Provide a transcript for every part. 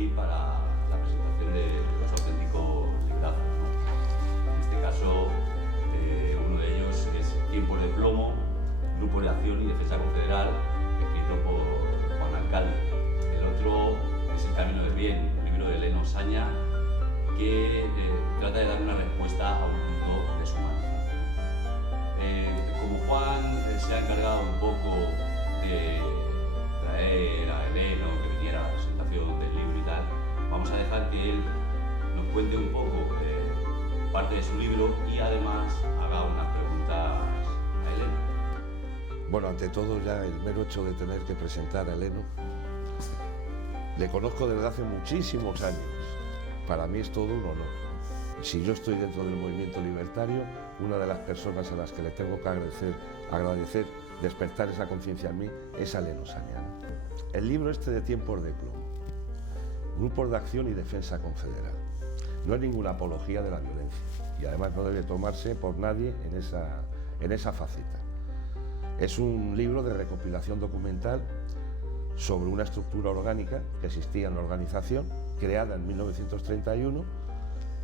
aquí para la presentación de los auténticos librazos, ¿no? En este caso, uno de ellos es Tiempos de plomo, Grupo de Acción y Defensa Confederal, escrito por Juan Alcalde. El otro es El Camino del Bien, un libro de Eleno Osaña, que trata de dar una respuesta a un punto de su manifiesto. Como Juan se ha encargado un poco de traer a Eleno, que viniera a la presentación del libro y tal, vamos a dejar que él nos cuente un poco parte de su libro y además haga unas preguntas a Eleno. Bueno, ante todo ya el mero hecho de tener que presentar a Eleno, le conozco desde hace muchísimos años. Para mí es todo un honor. Si yo estoy dentro del movimiento libertario, una de las personas a las que le tengo que agradecer despertar esa conciencia en mí es a Eleno Osaña. El libro este de Tiempos de plomo, Grupos de Acción y Defensa Confederal, no es ninguna apología de la violencia y además no debe tomarse por nadie en esa faceta. Es un libro de recopilación documental sobre una estructura orgánica que existía en la organización, creada en 1931,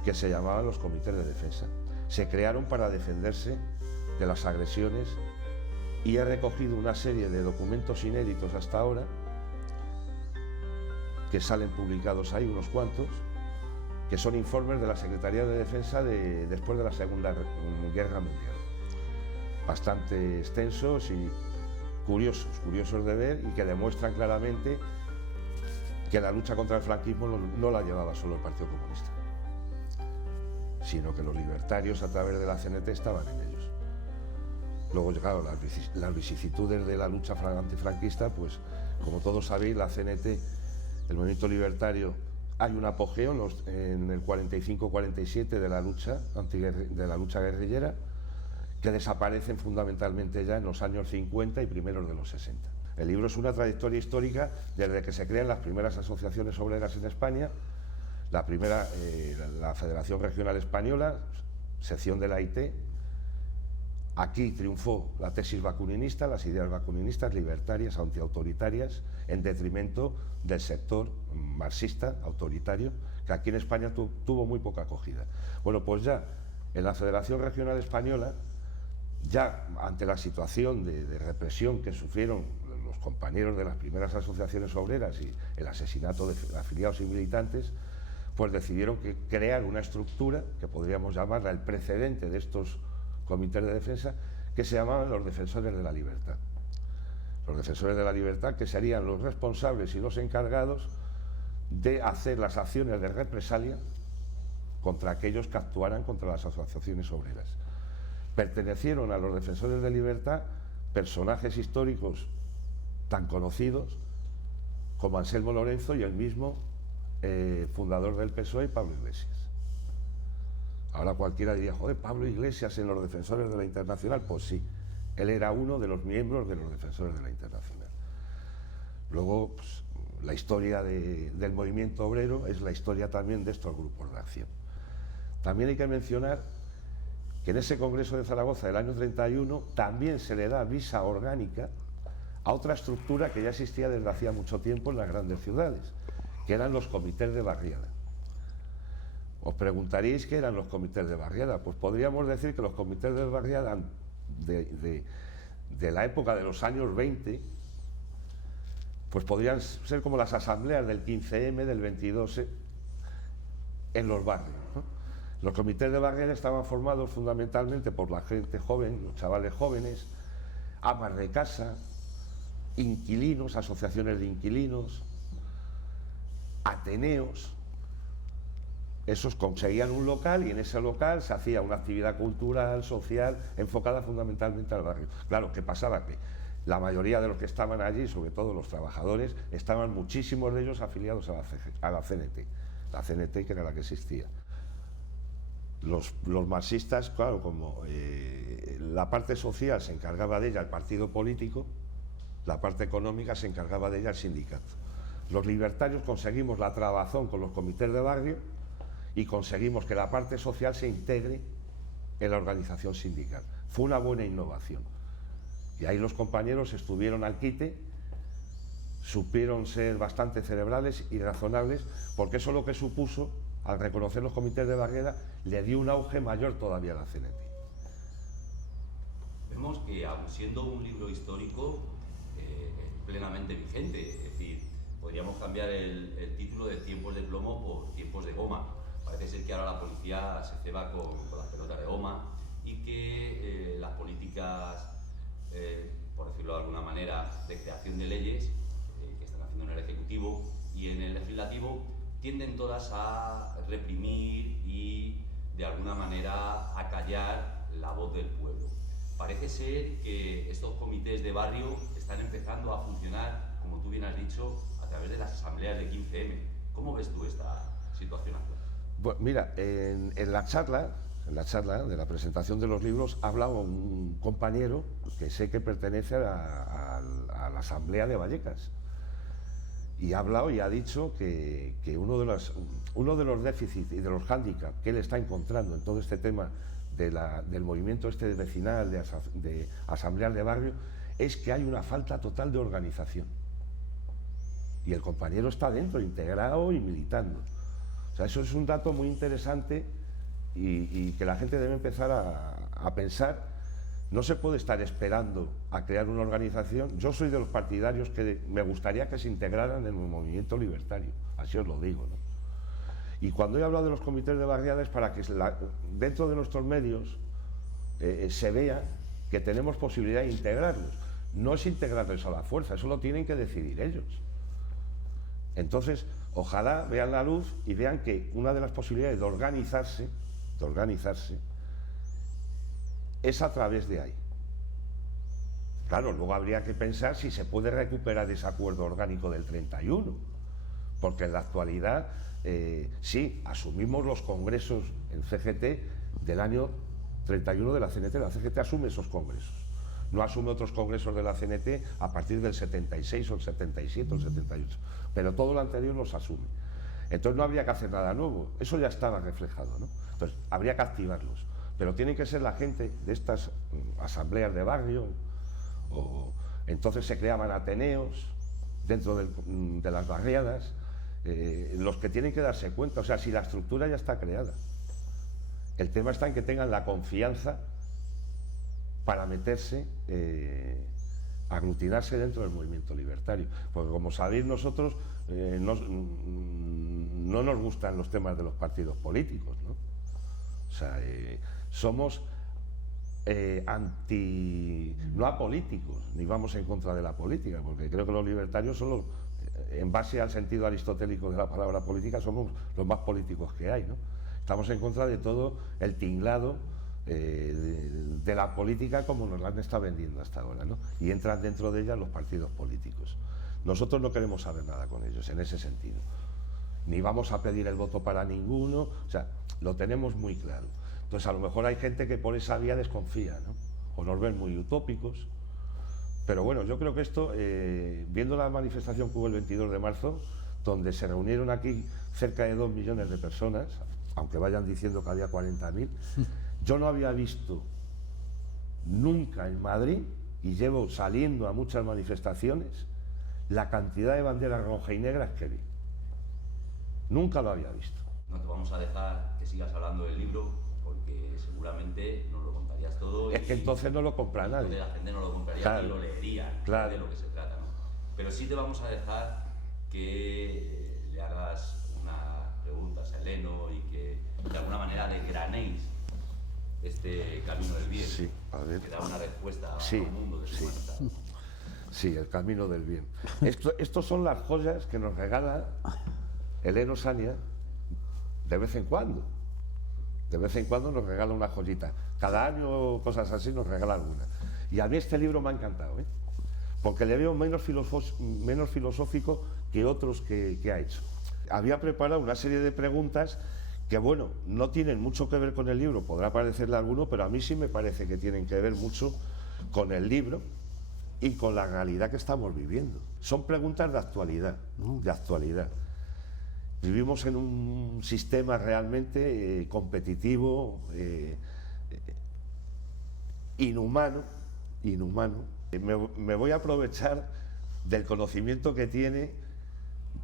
que se llamaban los comités de defensa. Se crearon para defenderse de las agresiones y he recogido una serie de documentos inéditos hasta ahora, que salen publicados ahí, unos cuantos, que son informes de la Secretaría de Defensa después de la Segunda Guerra Mundial. Bastante extensos y curiosos de ver y que demuestran claramente que la lucha contra el franquismo no la llevaba solo el Partido Comunista, sino que los libertarios a través de la CNT estaban en ellos. Luego llegaron las vicisitudes de la lucha antifranquista, pues como todos sabéis, la CNT, el movimiento libertario, hay un apogeo en el 45-47 de la lucha guerrillera, que desaparecen fundamentalmente ya en los años 50 y primeros de los 60. El libro es una trayectoria histórica desde que se crean las primeras asociaciones obreras en España, la primera, la Federación Regional Española, sección de la IT. Aquí triunfó la tesis bakuninista, las ideas bakuninistas, libertarias, antiautoritarias, en detrimento del sector marxista, autoritario, que aquí en España tuvo muy poca acogida. Bueno, pues ya en la Federación Regional Española, ya ante la situación de represión que sufrieron los compañeros de las primeras asociaciones obreras y el asesinato de afiliados y militantes, pues decidieron crear una estructura que podríamos llamarla el precedente de estos comités de defensa, que se llamaban los defensores de la libertad. Los defensores de la libertad, que serían los responsables y los encargados de hacer las acciones de represalia contra aquellos que actuaran contra las asociaciones obreras. Pertenecieron a los defensores de libertad personajes históricos tan conocidos como Anselmo Lorenzo y el mismo fundador del PSOE, Pablo Iglesias. Ahora cualquiera diría, joder, Pablo Iglesias en los defensores de la Internacional. Pues sí, él era uno de los miembros de los defensores de la Internacional. Luego, pues, la historia del movimiento obrero es la historia también de estos grupos de acción. También hay que mencionar que en ese Congreso de Zaragoza del año 31 también se le da visa orgánica a otra estructura que ya existía desde hacía mucho tiempo en las grandes ciudades, que eran los comités de barriada. Os preguntaréis qué eran los comités de barriada. Pues podríamos decir que los comités de barriada de la época de los años 20, pues podrían ser como las asambleas del 15M, del 22 en los barrios, ¿no? Los comités de barriada estaban formados fundamentalmente por la gente joven, los chavales jóvenes, amas de casa, inquilinos, asociaciones de inquilinos, ateneos. Esos conseguían un local y en ese local se hacía una actividad cultural, social, enfocada fundamentalmente al barrio. Claro, ¿qué pasaba? Que la mayoría de los que estaban allí, sobre todo los trabajadores, estaban muchísimos de ellos afiliados a la CNT, la CNT que era la que existía. Los marxistas, claro, como la parte social se encargaba de ella el partido político, la parte económica se encargaba de ella el sindicato. Los libertarios conseguimos la trabazón con los comités de barrio y conseguimos que la parte social se integre en la organización sindical. Fue una buena innovación. Y ahí los compañeros estuvieron al quite supieron ser bastante cerebrales y razonables, porque eso lo que supuso, al reconocer los comités de barriada, le dio un auge mayor todavía a la CNT. Vemos que, aun siendo un libro histórico, es plenamente vigente, es decir, podríamos cambiar el título de Tiempos de plomo por Tiempos de goma. Parece ser que ahora la policía se ceba con las pelotas de goma y que las políticas, por decirlo de alguna manera, de creación de leyes que están haciendo en el Ejecutivo y en el Legislativo tienden todas a reprimir y de alguna manera a callar la voz del pueblo. Parece ser que estos comités de barrio están empezando a funcionar, como tú bien has dicho, a través de las asambleas de 15M. ¿Cómo ves tú esta situación actual? Bueno, mira, en la charla de la presentación de los libros ha hablado un compañero que sé que pertenece a la asamblea de Vallecas, y ha hablado y ha dicho que uno de los déficits y de los hándicaps que él está encontrando en todo este tema del movimiento este vecinal, de asambleas de barrio, es que hay una falta total de organización. Y el compañero está dentro, integrado y militando. O sea, eso es un dato muy interesante y que la gente debe empezar a pensar. No se puede estar esperando a crear una organización. Yo soy de los partidarios que me gustaría que se integraran en el movimiento libertario, así os lo digo, ¿no? Y cuando he hablado de los comités de barriada es para que dentro de nuestros medios se vea que tenemos posibilidad de integrarlos. No es integrarlos a la fuerza, eso lo tienen que decidir ellos. Entonces, ojalá vean la luz y vean que una de las posibilidades de organizarse es a través de ahí. Claro, luego habría que pensar si se puede recuperar ese acuerdo orgánico del 31, porque en la actualidad sí, asumimos los congresos en CGT del año 31 de la CNT. La CGT asume esos congresos, no asume otros congresos de la CNT a partir del 76 o el 77 o el 78, pero todo lo anterior los asume. Entonces no habría que hacer nada nuevo, eso ya estaba reflejado, ¿no? Entonces habría que activarlos, pero tienen que ser la gente de estas asambleas de barrio, o entonces se creaban ateneos dentro de las barriadas, los que tienen que darse cuenta. O sea, si la estructura ya está creada, el tema está en que tengan la confianza para meterse, aglutinarse dentro del movimiento libertario, porque como sabéis nosotros no nos gustan los temas de los partidos políticos, ¿no? O sea, somos no apolíticos, ni vamos en contra de la política, porque creo que los libertarios son en base al sentido aristotélico de la palabra política, somos los más políticos que hay, ¿no? Estamos en contra de todo el tinglado de la política como nos la han estado vendiendo hasta ahora, ¿no? Y entran dentro de ella los partidos políticos. Nosotros no queremos saber nada con ellos en ese sentido, ni vamos a pedir el voto para ninguno, o sea, lo tenemos muy claro. Entonces a lo mejor hay gente que por esa vía desconfía, ¿no? O nos ven muy utópicos, pero bueno, yo creo que esto, viendo la manifestación que hubo el 22 de marzo, donde se reunieron aquí cerca de 2 millones de personas, aunque vayan diciendo que había 40.000, yo no había visto nunca en Madrid, y llevo saliendo a muchas manifestaciones, la cantidad de banderas rojas y negras que vi. Nunca lo había visto. No te vamos a dejar que sigas hablando del libro, porque seguramente nos lo contarías todo. Es que entonces no lo compra nadie. La gente no lo compraría, claro, y lo leería, claro, de lo que se trata, ¿no? Pero sí te vamos a dejar que le hagas unas preguntas a Eleno y que de alguna manera desgranéis este camino del bien, sí, a ver. Que da una respuesta sí, al mundo de su humanidad. Sí, el camino del bien. Estos son las joyas que nos regala Eleno Sania de vez en cuando. De vez en cuando nos regala una joyita. Cada año, cosas así, nos regala alguna. Y a mí este libro me ha encantado, ¿eh? Porque le veo menos filosófico que otros que ha hecho. Había preparado una serie de preguntas que, bueno, no tienen mucho que ver con el libro, podrá parecerle a alguno, pero a mí sí me parece que tienen que ver mucho con el libro y con la realidad que estamos viviendo. Son preguntas de actualidad, ¿no? De actualidad. Vivimos en un sistema realmente competitivo, inhumano. Me voy a aprovechar del conocimiento que tiene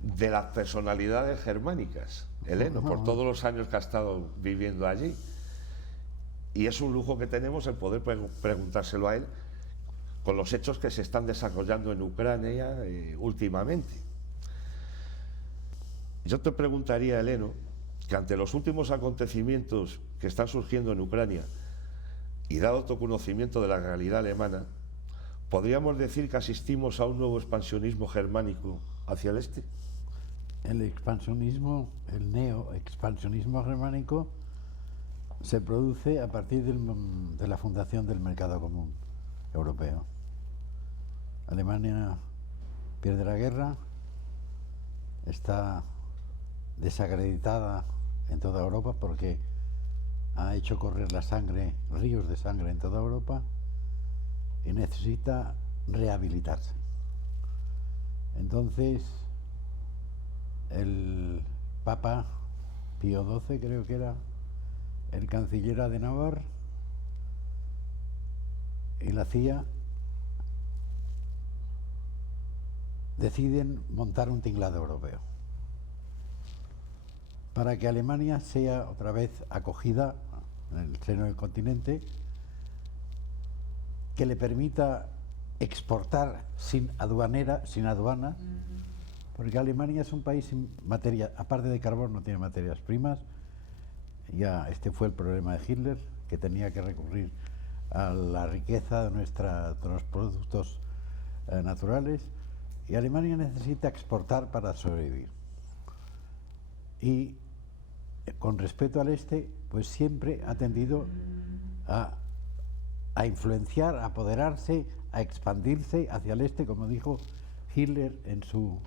de las personalidades germánicas, Heleno, por todos los años que ha estado viviendo allí. Y es un lujo que tenemos el poder preguntárselo a él con los hechos que se están desarrollando en Ucrania últimamente. Yo te preguntaría, Heleno, que ante los últimos acontecimientos que están surgiendo en Ucrania y dado tu conocimiento de la realidad alemana, ¿podríamos decir que asistimos a un nuevo expansionismo germánico hacia el este? El expansionismo, el neo-expansionismo germánico se produce a partir de la fundación del mercado común europeo. Alemania pierde la guerra, está desacreditada en toda Europa porque ha hecho correr la sangre, ríos de sangre en toda Europa, y necesita rehabilitarse. Entonces, el Papa Pío XII, creo que era, el canciller Adenauer y la CIA deciden montar un tinglado europeo para que Alemania sea otra vez acogida en el seno del continente, que le permita exportar sin aduana, porque Alemania es un país sin materia, aparte de carbón no tiene materias primas. Ya este fue el problema de Hitler, que tenía que recurrir a la riqueza de nuestros productos naturales, y Alemania necesita exportar para sobrevivir. Y con respecto al este, pues siempre ha tendido a influenciar, a apoderarse, a expandirse hacia el este, como dijo Hitler en su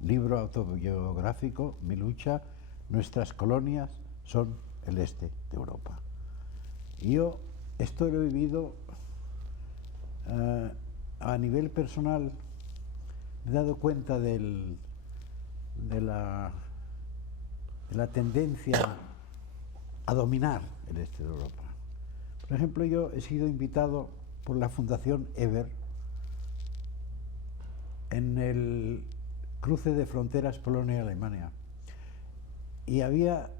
libro autobiográfico, Mi lucha, nuestras colonias son el este de Europa. Y yo esto lo he vivido a nivel personal. Me he dado cuenta de la tendencia a dominar el este de Europa. Por ejemplo, yo he sido invitado por la Fundación Eber en el cruce de fronteras Polonia-Alemania, y había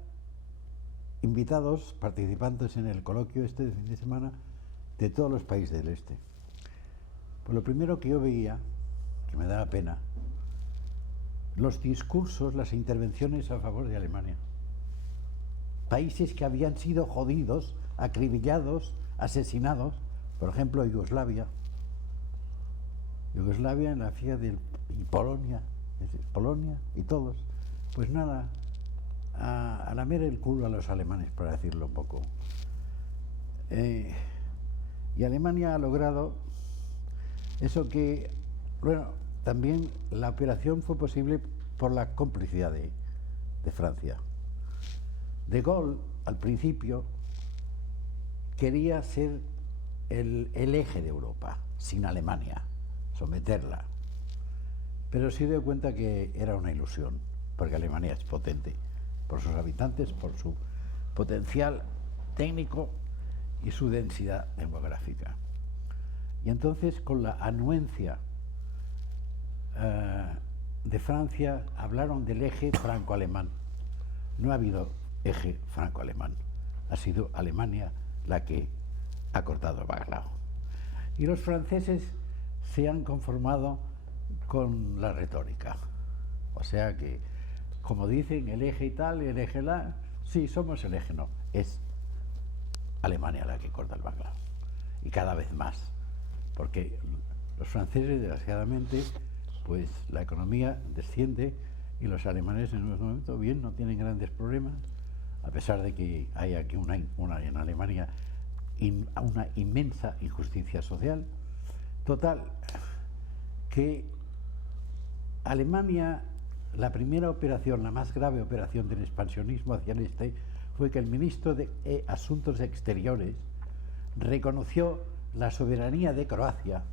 invitados, participantes en el coloquio este de fin de semana, de todos los países del este. Pues lo primero que yo veía, que me daba pena, los discursos, las intervenciones a favor de Alemania. Países que habían sido jodidos, acribillados, asesinados, por ejemplo Yugoslavia en la fila y Polonia y todos. Pues nada, a lamer el culo a los alemanes, para decirlo un poco. Y Alemania ha logrado eso que, bueno, también la operación fue posible por la complicidad de Francia. De Gaulle, al principio, quería ser el eje de Europa, sin Alemania, someterla. Pero se dio cuenta que era una ilusión, porque Alemania es potente por sus habitantes, por su potencial técnico y su densidad demográfica. Y entonces, con la anuencia de Francia, hablaron del eje franco-alemán. No ha habido eje franco-alemán, ha sido Alemania la que ha cortado el bacalao. Y los franceses se han conformado con la retórica. O sea que, como dicen, el eje y tal, el eje la, sí, somos el eje, no, es Alemania la que corta el bacalao. Y cada vez más, porque los franceses, desgraciadamente, pues la economía desciende, y los alemanes en este momento, bien, no tienen grandes problemas, a pesar de que hay aquí en Alemania una inmensa injusticia social. Total, que Alemania, la primera operación, la más grave operación del expansionismo hacia el este, fue que el ministro de Asuntos Exteriores reconoció la soberanía de Croacia,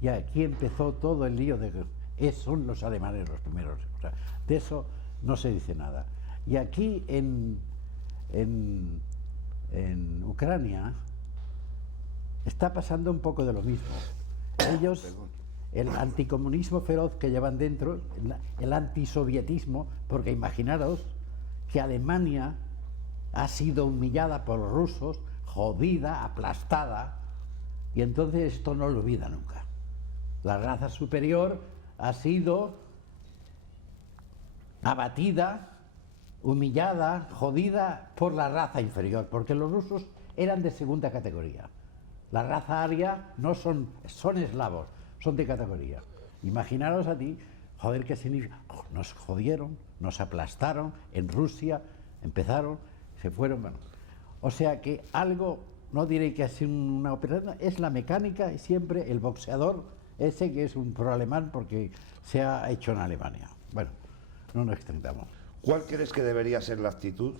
y aquí empezó todo el lío de que son los alemanes los primeros. O sea, de eso no se dice nada. Y aquí en Ucrania está pasando un poco de lo mismo. el anticomunismo feroz que llevan dentro, el antisovietismo, porque imaginaros que Alemania ha sido humillada por los rusos, jodida, aplastada, y entonces esto no lo olvida nunca. La raza superior ha sido abatida, humillada, jodida por la raza inferior, porque los rusos eran de segunda categoría. La raza aria no son eslavos, son de categoría. Imaginaros a ti, joder, ¿qué significa? Nos jodieron, nos aplastaron en Rusia, empezaron, se fueron, bueno. O sea que algo, no diré que es una operación, es la mecánica y siempre el boxeador ese que es un pro-alemán porque se ha hecho en Alemania. Bueno, no nos extendamos. ¿Cuál crees que debería ser la actitud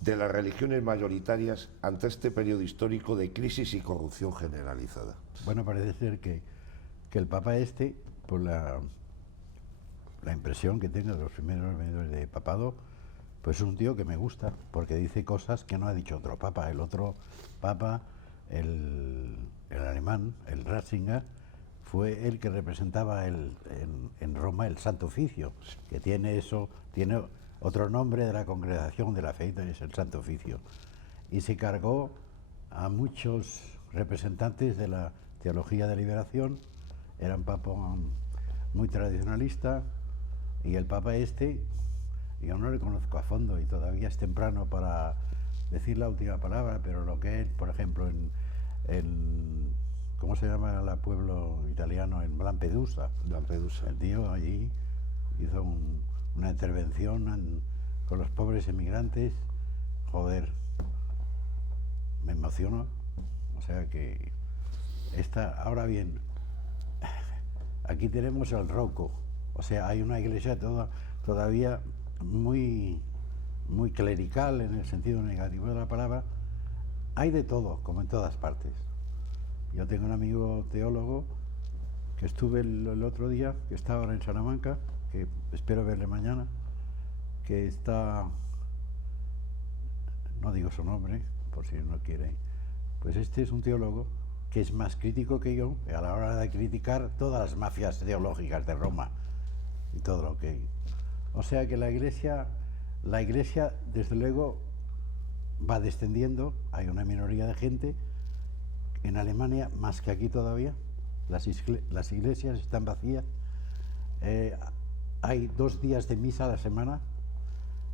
de las religiones mayoritarias ante este periodo histórico de crisis y corrupción generalizada? Bueno, parece ser que el Papa por la impresión que tengo de los primeros medios de papado, pues es un tío que me gusta, porque dice cosas que no ha dicho otro Papa. El otro Papa, el alemán, el Ratzinger, fue el que representaba en Roma el Santo Oficio, que tiene otro nombre de la congregación de la fe, es el Santo Oficio. Y se cargó a muchos representantes de la teología de liberación, era un papa muy tradicionalista, y el Papa yo no le conozco a fondo y todavía es temprano para decir la última palabra, pero lo que es, por ejemplo, en ¿cómo se llama el pueblo italiano? En Lampedusa. Lampedusa. El tío allí hizo una intervención con los pobres emigrantes. Joder, me emociono. O sea que ahora bien, aquí tenemos el Rocco. O sea, hay una iglesia todavía muy clerical en el sentido negativo de la palabra. Hay de todo, como en todas partes. Yo tengo un amigo teólogo que estuve el otro día, que está ahora en Salamanca, que espero verle mañana, que está, no digo su nombre, por si no quiere, pues es un teólogo que es más crítico que yo a la hora de criticar todas las mafias teológicas de Roma y todo lo que hay. O sea que la iglesia desde luego va descendiendo, hay una minoría de gente. En Alemania, más que aquí todavía, las iglesias están vacías. Hay 2 días de misa a la semana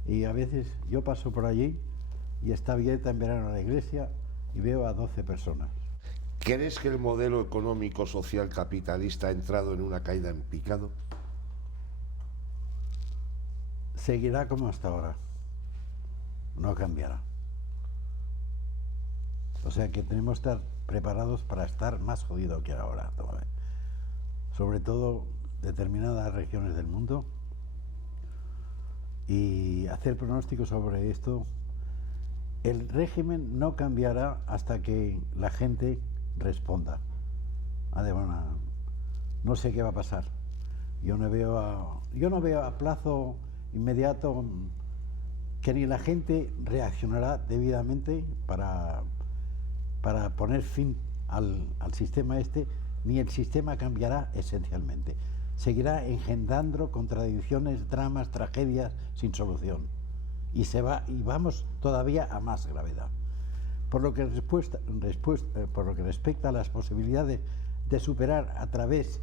y a veces yo paso por allí y está abierta en verano la iglesia y veo a 12 personas. ¿Crees que el modelo económico social capitalista ha entrado en una caída en picado? Seguirá como hasta ahora, no cambiará. O sea que tenemos que estar preparados para estar más jodidos que ahora, sobre todo determinadas regiones del mundo, y hacer pronósticos sobre esto. El régimen no cambiará hasta que la gente responda. No sé qué va a pasar. Yo no veo a plazo inmediato que ni la gente reaccionará debidamente para poner fin al sistema ni el sistema cambiará esencialmente. Seguirá engendrando contradicciones, dramas, tragedias sin solución. Y vamos todavía a más gravedad. Por lo que respecta a las posibilidades de superar a través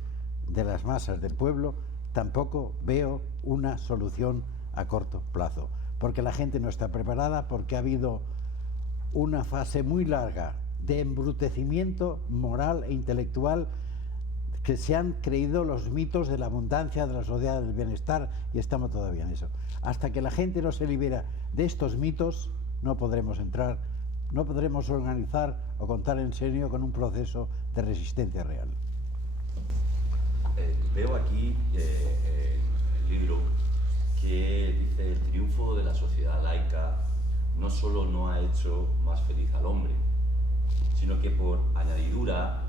de las masas del pueblo, tampoco veo una solución a corto plazo. Porque la gente no está preparada, porque ha habido una fase muy larga de embrutecimiento moral e intelectual, que se han creído los mitos de la abundancia, de la sociedad del bienestar, y estamos todavía en eso. Hasta que la gente no se libera de estos mitos, no podremos organizar o contar en serio con un proceso de resistencia real. Veo aquí el libro que dice: el triunfo de la sociedad laica no solo no ha hecho más feliz al hombre, sino que por añadidura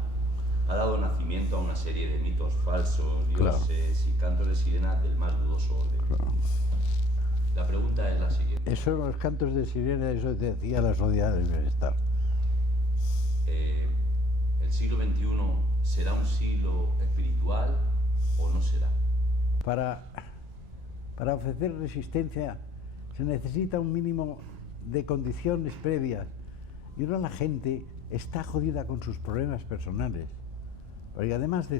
ha dado nacimiento a una serie de mitos falsos, dioses y cantos de sirena del más dudoso orden. Claro. La pregunta es la siguiente. Eso, los cantos de sirena, eso decía la sociedad del bienestar. ¿El siglo XXI será un siglo espiritual habitual o no se da? Para ofrecer resistencia se necesita un mínimo de condiciones previas, y ahora la gente está jodida con sus problemas personales, porque además de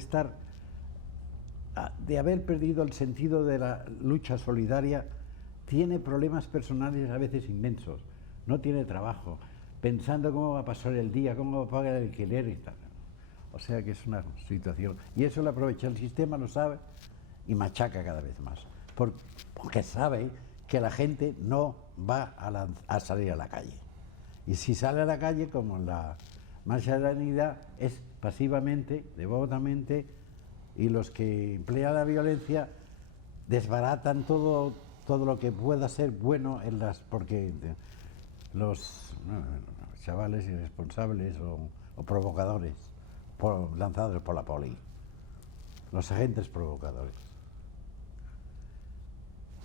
haber perdido el sentido de la lucha solidaria, tiene problemas personales a veces inmensos, no tiene trabajo, pensando cómo va a pasar el día, cómo va a pagar el alquiler y tal. O sea que es una situación, y eso lo aprovecha el sistema, lo sabe, y machaca cada vez más, porque sabe que la gente no va a salir a la calle. Y si sale a la calle, como en la marcha de la dignidad, es pasivamente, devotamente, y los que emplean la violencia desbaratan todo lo que pueda ser bueno porque los chavales irresponsables o provocadores lanzados por la poli, los agentes provocadores.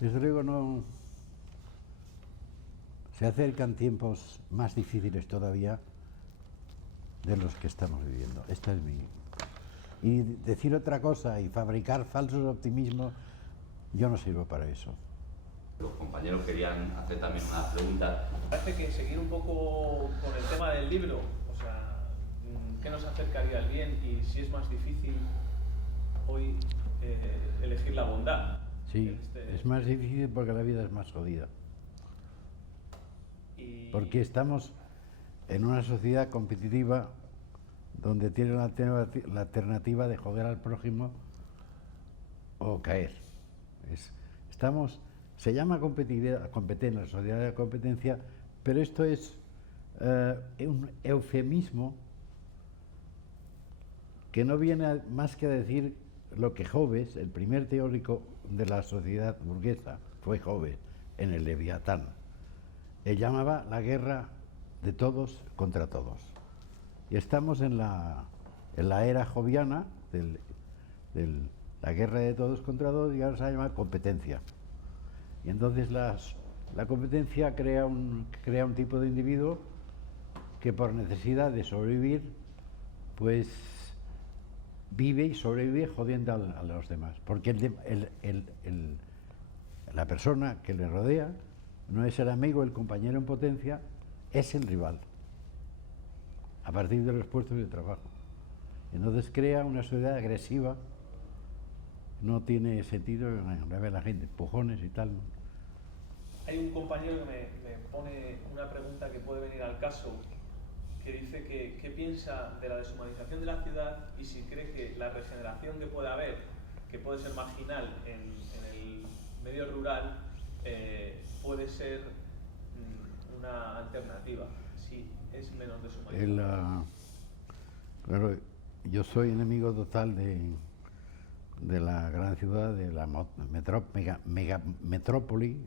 Desde luego no se acercan tiempos más difíciles todavía de los que estamos viviendo. Esta es y decir otra cosa y fabricar falsos optimismos, yo no sirvo para eso. Los compañeros querían hacer también una pregunta. Parece que seguir un poco con el tema del libro, o sea, ¿qué nos acercaría al bien y si es más difícil hoy elegir la bondad? Sí, es más difícil porque la vida es más jodida. Porque estamos en una sociedad competitiva donde tiene la alternativa de joder al prójimo o caer. Se llama competencia, la sociedad de competencia, pero esto es un eufemismo que no viene más que a decir lo que Hobbes, el primer teórico de la sociedad burguesa, fue Hobbes en el Leviatán. Él llamaba la guerra de todos contra todos. Y estamos en la era joviana de la guerra de todos contra todos, y ahora se llama competencia. Y entonces la competencia crea un tipo de individuo que por necesidad de sobrevivir, pues vive y sobrevive jodiendo a los demás. Porque la persona que le rodea no es el amigo, el compañero en potencia, es el rival, a partir de los puestos de trabajo. Entonces crea una sociedad agresiva, no tiene sentido, ve la gente, empujones y tal. Hay un compañero que me pone una pregunta que puede venir al caso, que dice que qué piensa de la deshumanización de la ciudad y si cree que la regeneración que puede haber, que puede ser marginal en el medio rural, puede ser una alternativa, si es menos deshumanizado. Claro, yo soy enemigo total de la gran ciudad, de la metrópoli,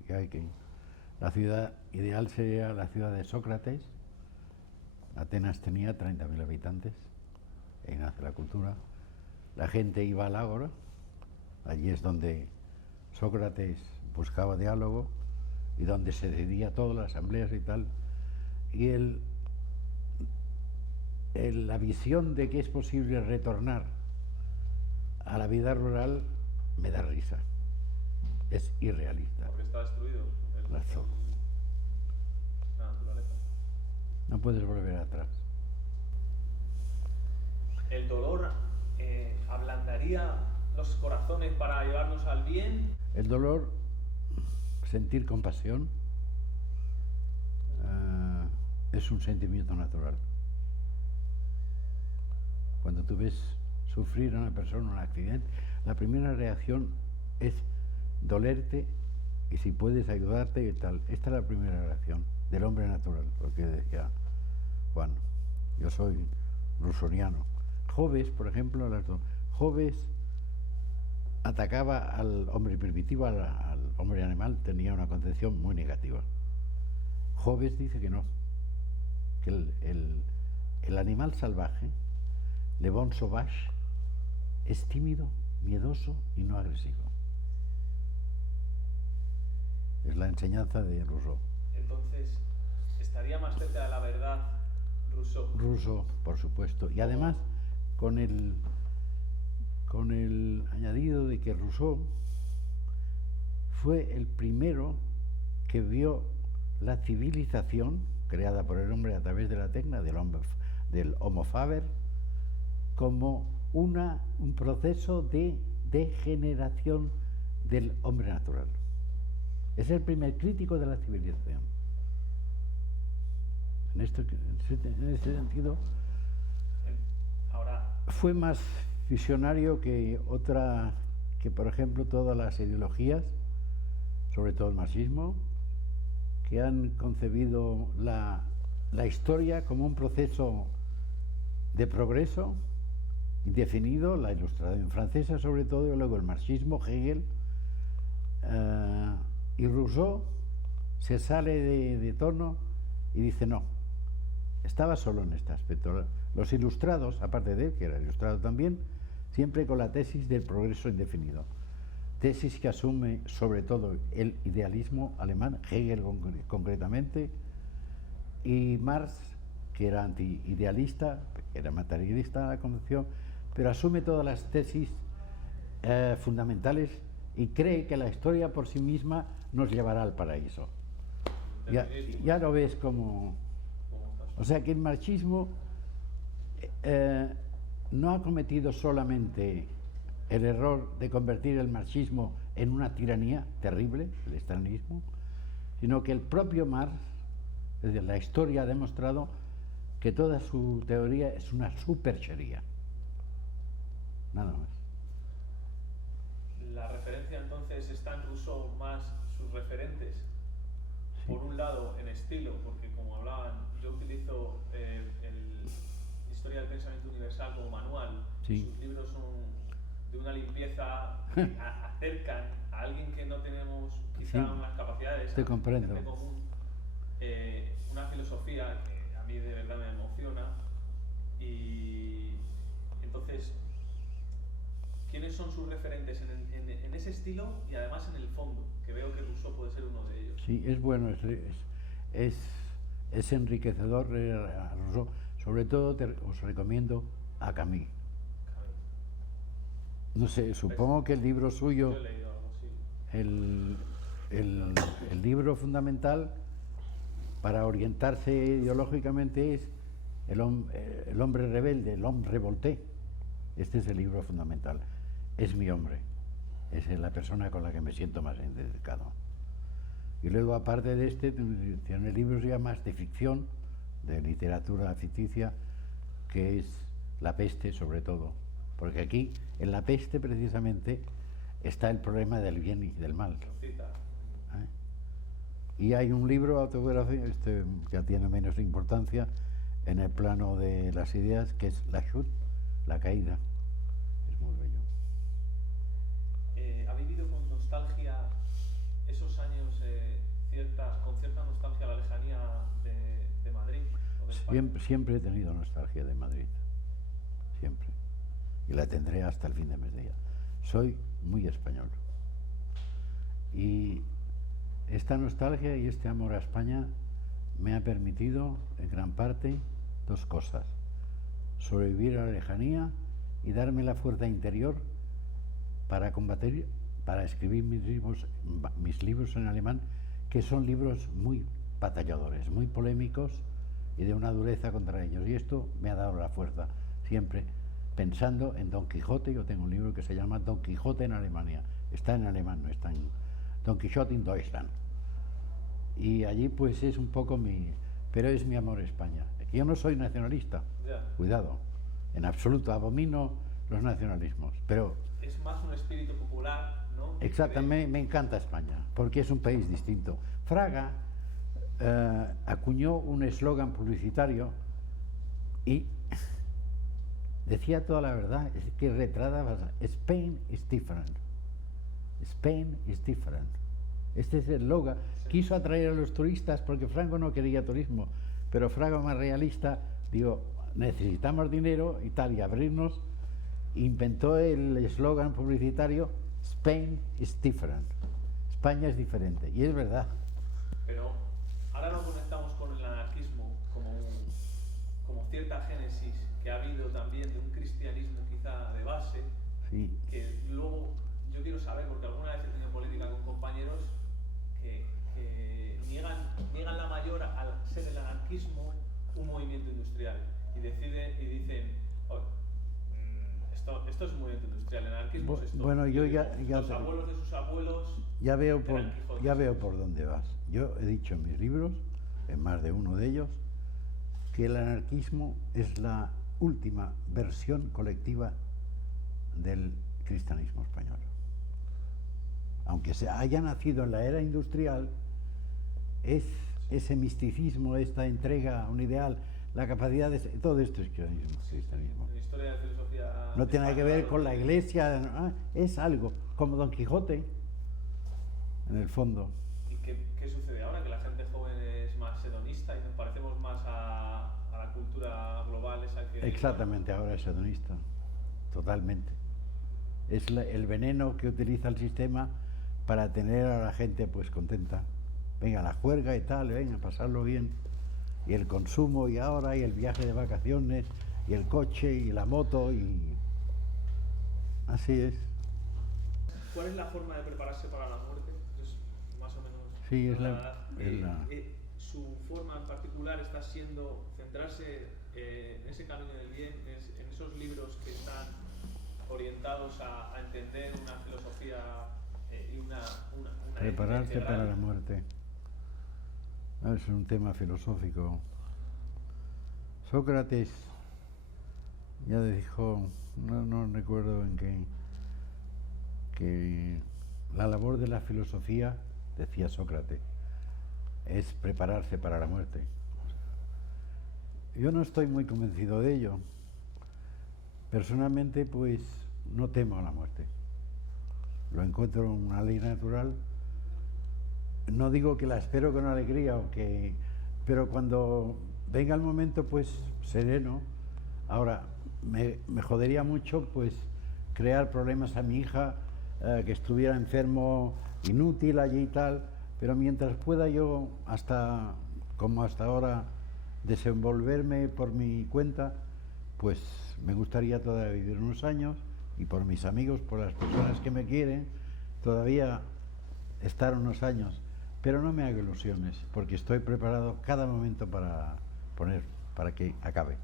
la ciudad ideal sería la ciudad de Sócrates. Atenas tenía 30.000 habitantes, ahí nace la cultura. La gente iba al ágora, allí es donde Sócrates buscaba diálogo y donde se decidía todo, las asambleas y tal. Y la visión de que es posible retornar a la vida rural me da risa. Es irrealista. Porque está destruido la naturaleza. No puedes volver atrás. ¿El dolor ablandaría los corazones para llevarnos al bien? El dolor, sentir compasión, es un sentimiento natural. Cuando tú ves sufrir a una persona un accidente, la primera reacción es dolerte y si puedes ayudarte y tal. Esta es la primera reacción del hombre natural, porque decía Juan, yo soy rusoniano. Hobbes, por ejemplo, Hobbes atacaba al hombre primitivo, al hombre animal, tenía una concepción muy negativa. Hobbes dice que no, que el animal salvaje, le bon sauvage, es tímido, miedoso y no agresivo. Es la enseñanza de Rousseau. Entonces, ¿estaría más cerca de la verdad Rousseau? Rousseau, por supuesto. Y además, con con el añadido de que Rousseau fue el primero que vio la civilización creada por el hombre a través de la técnica del Homo Faber como un proceso de degeneración del hombre natural. Es el primer crítico de la civilización. En ese sentido, Ahora, fue más visionario que por ejemplo, todas las ideologías, sobre todo el marxismo, que han concebido la historia como un proceso de progreso indefinido, la Ilustración francesa sobre todo, y luego el marxismo, Hegel, y Rousseau se sale de tono y dice no, estaba solo en este aspecto. Los ilustrados, aparte de él, que era ilustrado también, siempre con la tesis del progreso indefinido, tesis que asume sobre todo el idealismo alemán, Hegel concretamente, y Marx, que era anti-idealista, era materialista en la concepción, pero asume todas las tesis fundamentales y cree que la historia por sí misma nos llevará al paraíso. Ya lo ves como... O sea que el marxismo no ha cometido solamente el error de convertir el marxismo en una tiranía terrible, el estalinismo, sino que el propio Marx, desde la historia, ha demostrado que toda su teoría es una superchería. Nada más. la referencia entonces está en Rousseau más sus referentes. Sí. Por un lado, en estilo, porque como hablaban, yo utilizo Historia del Pensamiento Universal como manual. Sí. Sus libros son de una limpieza que acercan a alguien que no tenemos quizá Sí. unas capacidades. Te comprendo. Gente común, una filosofía que a mí de verdad me emociona. Y entonces, ¿quiénes son sus referentes en ese estilo y además en el fondo? Que veo que Rousseau puede ser uno de ellos. Sí, es bueno, es enriquecedor a Rousseau. Sobre todo os recomiendo a Camus. No sé, supongo que el libro suyo, Yo he leído algo, sí. el libro fundamental para orientarse ideológicamente es el hombre rebelde, el homme revolté. Este es el libro fundamental. Es mi hombre. Es la persona con la que me siento más identificado. Y luego, aparte de este, tiene libros ya más de ficción, de literatura ficticia, que es La peste, sobre todo. Porque aquí, en La peste, precisamente, está el problema del bien y del mal. Y hay un libro autobiográfico, este ya tiene menos importancia en el plano de las ideas, que es La chute, la caída. Es muy bello. ¿Ha vivido con nostalgia esos años, con cierta nostalgia la lejanía de Madrid? O de España? Siempre he tenido nostalgia de Madrid. Siempre. Y la tendré hasta el fin de mis días. Soy muy español. Y esta nostalgia y este amor a España me ha permitido, en gran parte, dos cosas: sobrevivir a la lejanía y darme la fuerza interior para combatir, para escribir mis libros en alemán, que son libros muy batalladores, muy polémicos y de una dureza contra ellos. Y esto me ha dado la fuerza, siempre pensando en Don Quijote. Yo tengo un libro que se llama Don Quijote en Alemania. Está en alemán, no está en Don Quijote in Deutschland. Y allí pues es un poco pero es mi amor a España. Yo no soy nacionalista, cuidado, en absoluto, abomino los nacionalismos, pero es más un espíritu popular, ¿no? Exactamente, me encanta España, porque es un país distinto. Fraga acuñó un eslogan publicitario y decía toda la verdad, es que retrataba: Spain is different. Spain is different. Este es el eslogan. Quiso atraer a los turistas porque Franco no quería turismo, pero Fraga, más realista, dijo: necesitamos dinero y tal, y abrirnos. Inventó el eslogan publicitario: Spain is different. España es diferente, y es verdad. Pero ahora lo conectamos con el anarquismo como cierta génesis que ha habido también de un cristianismo quizá de base, Sí. Que luego yo quiero saber, porque alguna vez he tenido política con compañeros que niegan la mayor al ser el anarquismo un movimiento industrial y dicen, "Oh, esto es un movimiento industrial, el anarquismo es esto". Bueno, yo ya los abuelos de sus abuelos ya veo eran Quijotes. ya veo por dónde vas. Yo he dicho en mis libros, en más de uno de ellos, que el anarquismo es la última versión colectiva del cristianismo español. Aunque se haya nacido en la era industrial, es ese misticismo, esta entrega a un ideal, la capacidad de todo esto es cristianismo. En la historia de filosofía No tiene nada que ver con la española, iglesia, es algo como Don Quijote, en el fondo. ¿Y qué sucede ahora? Que la gente joven es más hedonista y nos parecemos más a la cultura global esa que... Exactamente, ahora es hedonista, totalmente. Es el veneno que utiliza el sistema para tener a la gente pues contenta. Venga, la juerga y tal, venga, pasarlo bien. Y el consumo y ahora, y el viaje de vacaciones, y el coche, y la moto, y... Así es. ¿Cuál es la forma de prepararse para la muerte? Es más o menos... Sí, es su forma en particular está siendo centrarse en ese camino del bien, en esos libros que están orientados a entender una filosofía y una Prepararse ética para integral. la muerte. Es un tema filosófico. Sócrates ya dijo, no recuerdo en qué, que la labor de la filosofía, decía Sócrates, es prepararse para la muerte. Yo no estoy muy convencido de ello. Personalmente, pues, no temo a la muerte. Lo encuentro una ley natural. No digo que la espero con alegría, pero cuando venga el momento, pues, sereno. Ahora, me jodería mucho, pues, crear problemas a mi hija, que estuviera enfermo, inútil allí y tal, pero mientras pueda yo, como hasta ahora, desenvolverme por mi cuenta, pues me gustaría todavía vivir unos años y por mis amigos, por las personas que me quieren, todavía estar unos años. Pero no me hago ilusiones, porque estoy preparado cada momento para que acabe.